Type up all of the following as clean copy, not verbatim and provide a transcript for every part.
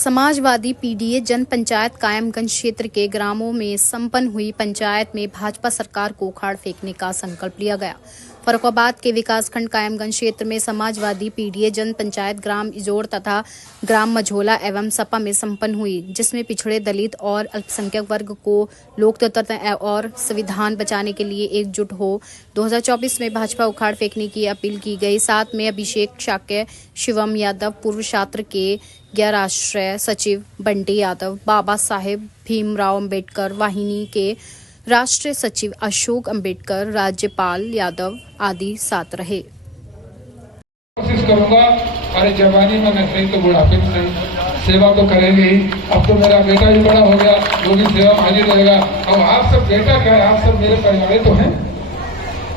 Samajwadi PDA जन पंचायत कायमगंज क्षेत्र के ग्रामों में संपन्न हुई पंचायत में भाजपा सरकार को उखाड़ फेंकने का संकल्प लिया गया। फर्रुखाबाद के विकासखंड कायमगंज क्षेत्र में समाजवादी पीडीए जन पंचायत ग्राम इजोड़ तथा ग्राम मझोला एवं सपा में संपन्न हुई, जिसमें पिछड़े, दलित और अल्पसंख्यक वर्ग को लोकतंत्र और संविधान बचाने के लिए एकजुट हो 2024 में भाजपा उखाड़ फेंकने की अपील की गई। साथ में अभिषेक शाक्य, शिवम यादव, पूर्व छात्र के गैर राष्ट्रीय सचिव बंटी यादव, बाबा साहेब भीमराव अंबेडकर वाहिनी के राष्ट्रीय सचिव अशोक अंबेडकर, राज्यपाल यादव आदि साथ रहे। कोशिश करूंगा और जवानी में मैं सही तो बुढ़ापे में सेवा तो करेंगे ही। अब तो मेरा बेटा भी बड़ा हो गया, वो भी सेवा में हाजिर रहेगा। अब आप सब बेटा क्या है, आप सब मेरे परिवार तो हैं।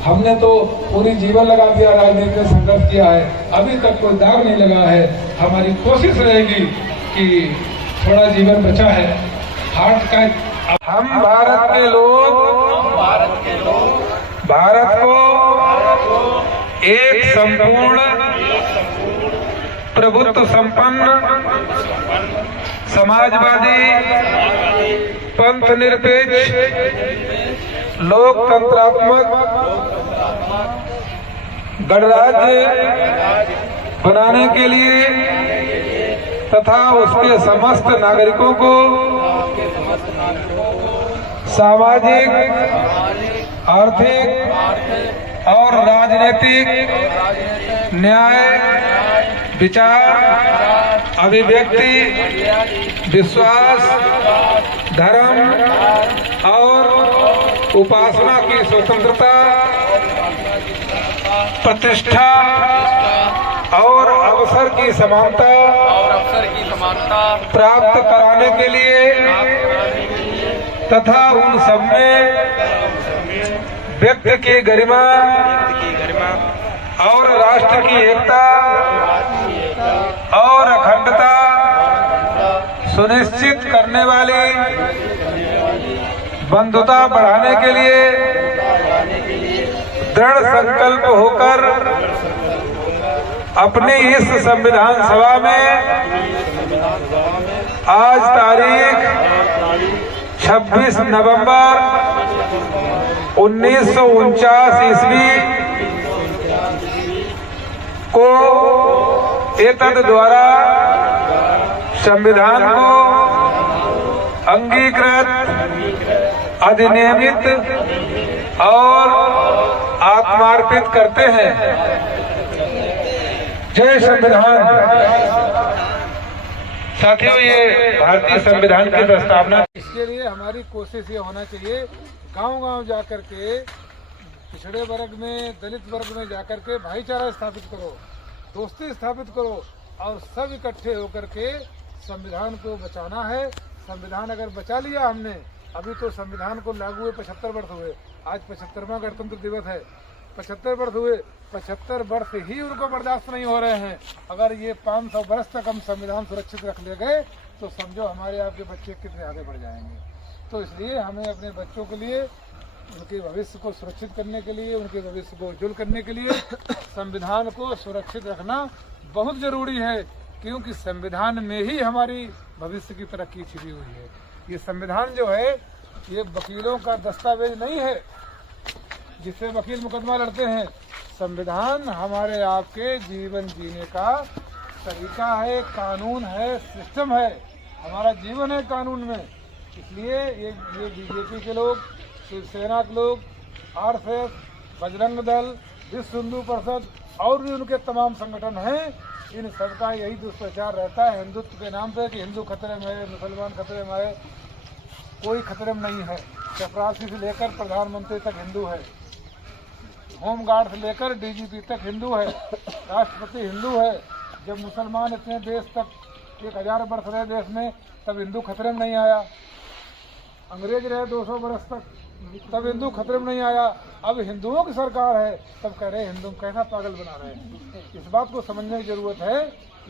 हमने तो पूरी जीवन लगा दिया, राजनीति में संघर्ष किया है, अभी तक कोई दाग नहीं लगा है। हमारी कोशिश रहेगी कि थोड़ा जीवन बचा है। हार्ट का हम भारत के लोग भारत को एक संपूर्ण प्रभुत्व संपन्न समाजवादी पंथ निरपेक्ष लोकतंत्रात्मक गणराज्य बनाने के लिए तथा उसके समस्त नागरिकों को सामाजिक, आर्थिक और राजनीतिक न्याय, विचार, अभिव्यक्ति, विश्वास, धर्म और उपासना की स्वतंत्रता, प्रतिष्ठा और अवसर की समानता प्राप्त कराने के लिए तथा उन सब में व्यक्ति की गरिमा और राष्ट्र की एकता और अखंडता सुनिश्चित करने वाली बंधुता बढ़ाने के लिए दृढ़ संकल्प होकर अपनी इस संविधान सभा में आज तारीख 26 नवंबर 1949 ईस्वी को एतद द्वारा संविधान को अंगीकृत, अधिनियमित और आत्मार्पित करते हैं। जय संविधान। साथियों, ये भारतीय संविधान की प्रस्तावना, इसके लिए हमारी कोशिश ये होना चाहिए गांव-गांव जाकर के पिछड़े वर्ग में, दलित वर्ग में जाकर के भाईचारा स्थापित करो, दोस्ती स्थापित करो और सब इकट्ठे होकर के संविधान को बचाना है। संविधान अगर बचा लिया हमने, अभी तो संविधान को लागू हुए 75 वर्ष हुए, आज 75वां गणतंत्र दिवस है, 75 वर्ष हुए, 75 वर्ष ही उनको बर्दाश्त नहीं हो रहे हैं। अगर ये 500 वर्ष तक हम संविधान सुरक्षित रख ले गए तो समझो हमारे आपके बच्चे कितने आगे बढ़ जाएंगे। तो इसलिए हमें अपने बच्चों के लिए, उनके भविष्य को सुरक्षित करने के लिए, उनके भविष्य को उज्ज्वल करने के लिए संविधान को सुरक्षित रखना बहुत जरूरी है, क्योंकि संविधान में ही हमारी भविष्य की तरक्की छिपी हुई है। ये संविधान जो है ये वकीलों का दस्तावेज नहीं है जिससे वकील मुकदमा लड़ते हैं। संविधान हमारे आपके जीवन जीने का तरीका है, कानून है, सिस्टम है, हमारा जीवन है कानून में। इसलिए ये बीजेपी के लोग, शिवसेना के लोग, आरएसएस, बजरंग दल, विश्व हिंदू परिषद और भी उनके तमाम संगठन हैं, इन सबका यही दुष्प्रचार रहता है हिंदुत्व के नाम पे कि हिंदू खतरे में है, मुसलमान खतरे में है। कोई खतरे में नहीं है। चपरासी से लेकर प्रधानमंत्री तक हिंदू है, होमगार्ड से लेकर डीजीपी तक हिंदू है, राष्ट्रपति हिंदू है। जब मुसलमान इतने देश तक 1000 वर्ष रहे देश में, तब हिंदू खतरे में नहीं आया। अंग्रेज रहे 200 वर्ष तक, तब हिंदू खतरे में नहीं आया। अब हिंदुओं की सरकार है, तब कह रहे हिंदू कैसा पागल बना रहे हैं। इस बात को समझने की जरूरत है।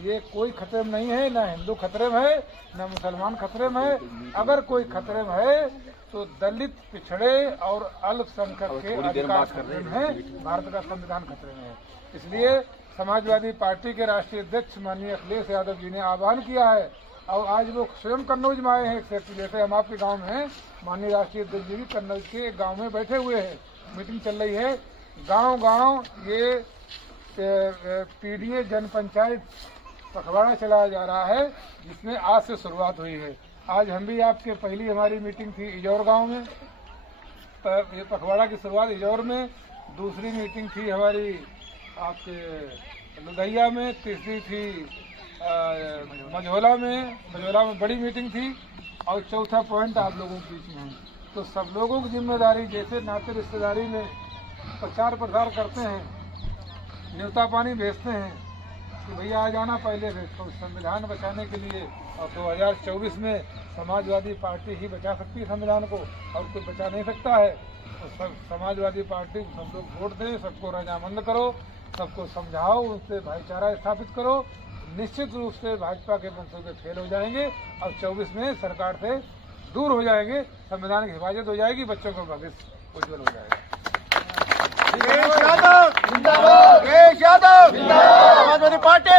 ये कोई खतरे में नहीं है, ना हिंदू खतरे में है, ना मुसलमान खतरे में है। अगर कोई खतरे में है तो दलित, पिछड़े और अल्पसंख्यक के अधिकार खतरे में है, भारत का संविधान खतरे में है। इसलिए समाजवादी पार्टी के राष्ट्रीय अध्यक्ष माननीय अखिलेश यादव जी ने आह्वान किया है और आज वो स्वयं कन्नौज में आए हैं एक सेक्टर, जैसे हम आपके गांव में हैं, माननीय राष्ट्रीय अध्यक्ष जी भी कन्नौज के एक गांव में बैठे हुए हैं, मीटिंग चल रही है। गांव-गांव ये पीडीए जन पंचायत पखवाड़ा चलाया जा रहा है, जिसमें आज से शुरुआत हुई है। आज हम भी आपके पहली हमारी मीटिंग थी इजौर गांव में, ये पखवाड़ा की शुरुआत इजौर में, दूसरी मीटिंग थी हमारी आपके लुधिया में, तीसरी थी मझौला में बड़ी मीटिंग थी, और चौथा पॉइंट आप लोगों के बीच में है। तो सब लोगों की जिम्मेदारी, जैसे नाते रिश्तेदारी में प्रचार प्रसार करते हैं, न्योता पानी भेजते हैं कि भैया आ जाना पहले से, तो संविधान बचाने के लिए, और 2024 में समाजवादी पार्टी ही बचा सकती है संविधान को, और कोई बचा नहीं सकता है। तो सब समाजवादी पार्टी को सब लोग वोट दें, सबको रजामंद करो, सबको समझाओ, उनसे भाईचारा स्थापित करो। निश्चित रूप से भाजपा के मंसूबे फेल हो जाएंगे और 24 में सरकार से दूर हो जाएंगे, संविधान की हिफाजत हो जाएगी, बच्चों का भविष्य उज्जवल हो जाएगा। समाजवादी पार्टी